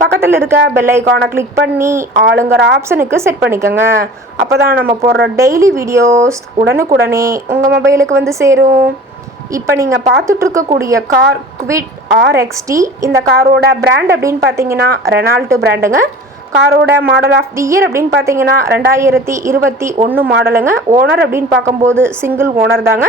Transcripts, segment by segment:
பக்கத்தில் இருக்க பெல் ஐக்கானை கிளிக் பண்ணி ஆளுங்கிற ஆப்ஷனுக்கு செட் பண்ணிக்கோங்க. அப்போ தான் நம்ம போடுற டெய்லி வீடியோஸ் உடனுக்குடனே உங்கள் மொபைலுக்கு வந்து சேரும். இப்போ நீங்கள் பார்த்துட்ருக்கக்கூடிய கார் குவிட் ஆர்எக்ஸ்டி இந்த காரோட பிராண்ட் அப்படின்னு பார்த்தீங்கன்னா ரெனால்ட்டு பிராண்டுங்க காரோட மாடல் ஆஃப் தி இயர் அப்படின்னு பார்த்தீங்கன்னா ரெண்டாயிரத்தி இருபத்தி ஒன்று மாடலுங்க ஓனர் அப்படின்னு பார்க்கும்போது சிங்கிள் ஓனர் தாங்க.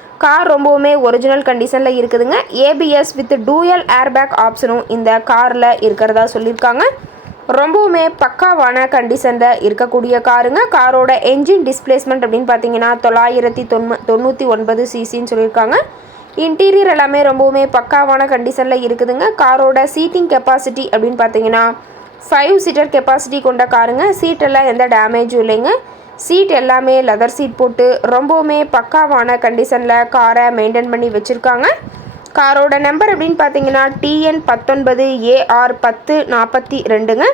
கார் ரொம்பவுமே ஒரிஜினல் கண்டிஷனில் இருக்குதுங்க. ஏபிஎஸ் வித் டூயல் ஏர்பேக் ஆப்ஷனும் இந்த காரில் இருக்கிறதா சொல்லியிருக்காங்க. ரொம்பவுமே பக்காவான கண்டிஷனில் இருக்கக்கூடிய காருங்க. காரோட என்ஜின் டிஸ்பிளேஸ்மெண்ட் அப்படின்னு பார்த்தீங்கன்னா தொள்ளாயிரத்தி தொண்ணூ தொண்ணூற்றி ஒன்பது சிசின்னு சொல்லியிருக்காங்க. இன்டீரியர் எல்லாமே ரொம்பவுமே பக்காவான கண்டிஷனில் இருக்குதுங்க. காரோட சீட்டிங் கெப்பாசிட்டி அப்படின்னு பார்த்தீங்கன்னா ஃபைவ் சீட்டர் கெப்பாசிட்டி கொண்ட காருங்க. சீட்டெல்லாம் எந்த டேமேஜும் இல்லைங்க. சீட் எல்லாமே லெதர் சீட் போட்டு ரொம்பவுமே பக்காவான கண்டிஷனில் காரை மெயின்டைன் பண்ணி வச்சுருக்காங்க. காரோட நம்பர் அப்படின்னு பார்த்தீங்கன்னா டிஎன் பத்தொன்பது ஏஆர் பத்து நாற்பத்தி ரெண்டுங்க.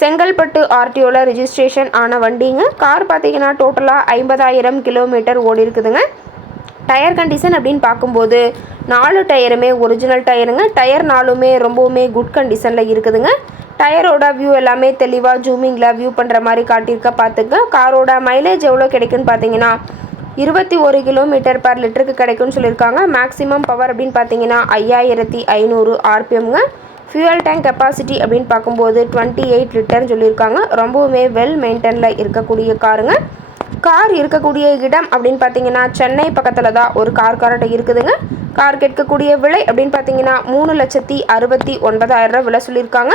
செங்கல்பட்டு ஆர்டிஓவில் ரிஜிஸ்ட்ரேஷன் ஆன வண்டிங்க. கார் பார்த்தீங்கன்னா டோட்டலாக ஐம்பதாயிரம் கிலோமீட்டர் ஓடி இருக்குதுங்க. டயர் கண்டிஷன் அப்படின்னு பார்க்கும்போது நாலு டயருமே ஒரிஜினல் டயருங்க டயர் நாலுமே ரொம்பவுமே குட் கண்டிஷனில் இருக்குதுங்க. டயரோட வியூ எல்லாமே தெளிவாக ஜூமிங்கில் வியூ பண்ணுற மாதிரி காட்டியிருக்க பார்த்துங்க காரோட மைலேஜ் எவ்வளோ கிடைக்குன்னு பார்த்தீங்கன்னா இருபத்தி ஒரு கிலோமீட்டர் பர் லிட்டருக்கு கிடைக்கும்னு சொல்லியிருக்காங்க. மேக்ஸிமம் பவர் அப்படின்னு பார்த்தீங்கன்னா ஐயாயிரத்தி ஐநூறு ஆர்பிஎம்ங்க ஃபியூயல் டேங்க் கெப்பாசிட்டி அப்படின்னு பார்க்கும்போது டுவெண்ட்டி எயிட் லிட்டர்னு சொல்லியிருக்காங்க. ரொம்பவுமே வெல் மெயின்டெனில் இருக்கக்கூடிய காருங்க கார் இருக்கக்கூடிய இடம் அப்படின்னு பார்த்தீங்கன்னா சென்னை பக்கத்தில் தான் ஒரு கார் கார்ட்ட இருக்குதுங்க. கார் கேட்கக்கூடிய விலை அப்படின்னு பார்த்தீங்கன்னா மூணு லட்சத்தி அறுபத்தி ஒன்பதாயிரம் ரூபா விலை சொல்லியிருக்காங்க.